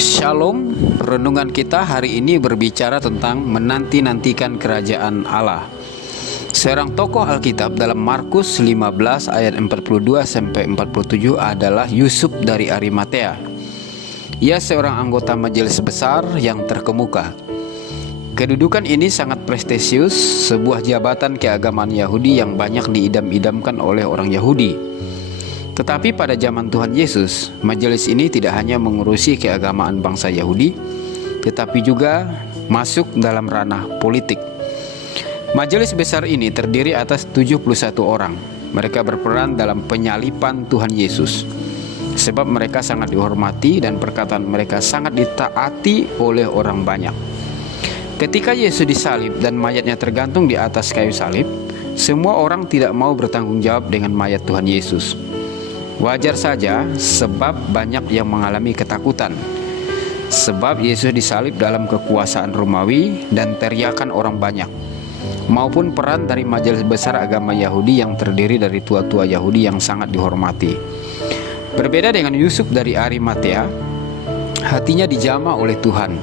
Shalom, renungan kita hari ini berbicara tentang menanti-nantikan kerajaan Allah. Seorang tokoh Alkitab dalam Markus 15 ayat 42-47 adalah Yusuf dari Arimatea. Ia seorang anggota majelis besar yang terkemuka. Kedudukan ini sangat prestisius, sebuah jabatan keagamaan Yahudi yang banyak diidam-idamkan oleh orang Yahudi. Tetapi pada zaman Tuhan Yesus, majelis ini tidak hanya mengurusi keagamaan bangsa Yahudi, tetapi juga masuk dalam ranah politik. Majelis besar ini terdiri atas 71 orang. Mereka berperan dalam penyalipan Tuhan Yesus, sebab mereka sangat dihormati dan perkataan mereka sangat ditaati oleh orang banyak. Ketika Yesus disalib dan mayatnya tergantung di atas kayu salib, semua orang tidak mau bertanggung jawab dengan mayat Tuhan Yesus. Wajar saja, sebab banyak yang mengalami ketakutan. Sebab Yesus disalib dalam kekuasaan Romawi dan teriakan orang banyak, maupun peran dari majelis besar agama Yahudi yang terdiri dari tua-tua Yahudi yang sangat dihormati. Berbeda dengan Yusuf dari Arimatea, hatinya dijamah oleh Tuhan.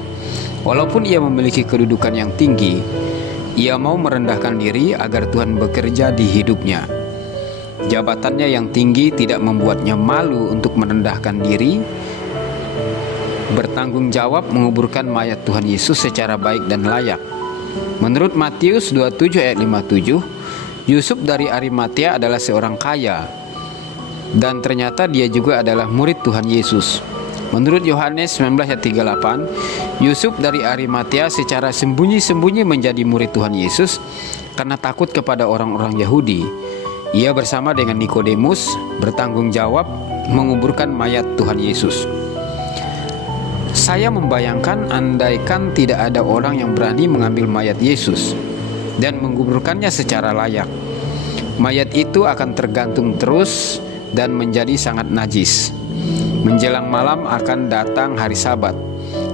Walaupun ia memiliki kedudukan yang tinggi, ia mau merendahkan diri agar Tuhan bekerja di hidupnya. Jabatannya yang tinggi tidak membuatnya malu untuk merendahkan diri, bertanggung jawab menguburkan mayat Tuhan Yesus secara baik dan layak. Menurut Matius 27 ayat 57, Yusuf dari Arimatea adalah seorang kaya, dan ternyata dia juga adalah murid Tuhan Yesus. Menurut Yohanes 19 ayat 38, Yusuf dari Arimatea secara sembunyi-sembunyi menjadi murid Tuhan Yesus karena takut kepada orang-orang Yahudi. Ia bersama dengan Nikodemus bertanggung jawab menguburkan mayat Tuhan Yesus. Saya membayangkan andaikan tidak ada orang yang berani mengambil mayat Yesus dan menguburkannya secara layak, mayat itu akan tergantung terus dan menjadi sangat najis. Menjelang malam akan datang hari Sabat,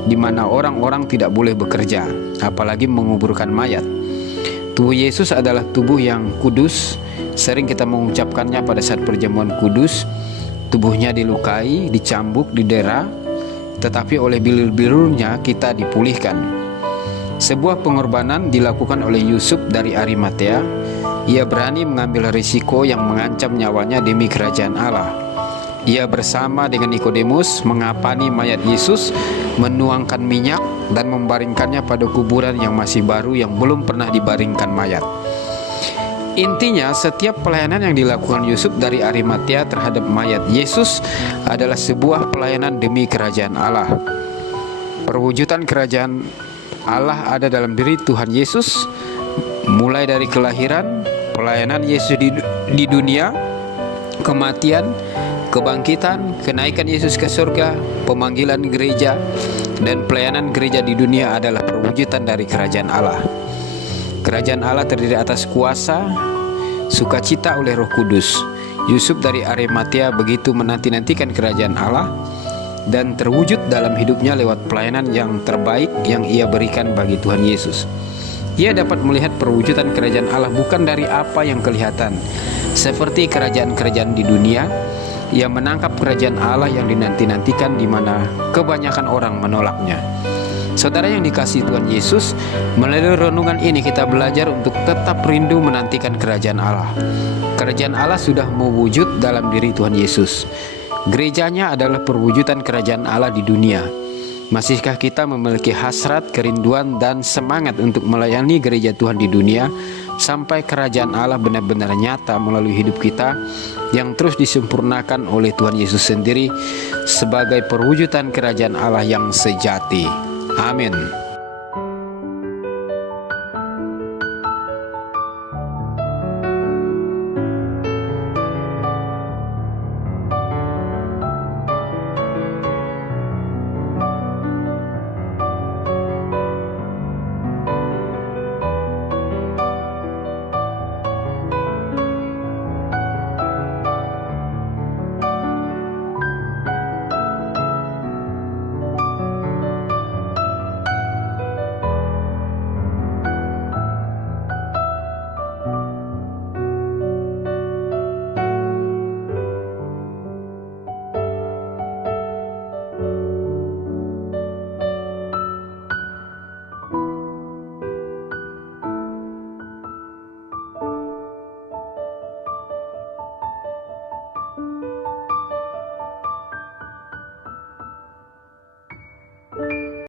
di mana orang-orang tidak boleh bekerja, apalagi menguburkan mayat. Tubuh Yesus adalah tubuh yang kudus. Sering kita mengucapkannya pada saat perjamuan kudus. Tubuhnya dilukai, dicambuk, didera, tetapi oleh bilur-bilurnya kita dipulihkan. Sebuah pengorbanan dilakukan oleh Yusuf dari Arimatea. Ia berani mengambil risiko yang mengancam nyawanya demi kerajaan Allah. Ia bersama dengan Nikodemus mengapani mayat Yesus, menuangkan minyak dan membaringkannya pada kuburan yang masih baru yang belum pernah dibaringkan mayat. Intinya, setiap pelayanan yang dilakukan Yusuf dari Arimatea terhadap mayat Yesus adalah sebuah pelayanan demi kerajaan Allah. Perwujudan kerajaan Allah ada dalam diri Tuhan Yesus, mulai dari kelahiran, pelayanan Yesus di dunia, kematian, kebangkitan, kenaikan Yesus ke surga, pemanggilan gereja, dan pelayanan gereja di dunia adalah perwujudan dari kerajaan Allah. Kerajaan Allah terdiri atas kuasa, sukacita oleh Roh Kudus. Yusuf dari Arimatea begitu menanti-nantikan kerajaan Allah dan terwujud dalam hidupnya lewat pelayanan yang terbaik yang ia berikan bagi Tuhan Yesus. Ia dapat melihat perwujudan kerajaan Allah bukan dari apa yang kelihatan, seperti kerajaan-kerajaan di dunia. Ia menangkap kerajaan Allah yang dinanti-nantikan, di mana kebanyakan orang menolaknya. Saudara yang dikasihi Tuhan Yesus, melalui renungan ini kita belajar untuk tetap rindu menantikan kerajaan Allah. Kerajaan Allah sudah mewujud dalam diri Tuhan Yesus. Gerejanya adalah perwujudan kerajaan Allah di dunia. Masihkah kita memiliki hasrat, kerinduan, dan semangat untuk melayani gereja Tuhan di dunia sampai kerajaan Allah benar-benar nyata melalui hidup kita yang terus disempurnakan oleh Tuhan Yesus sendiri sebagai perwujudan kerajaan Allah yang sejati. Amin.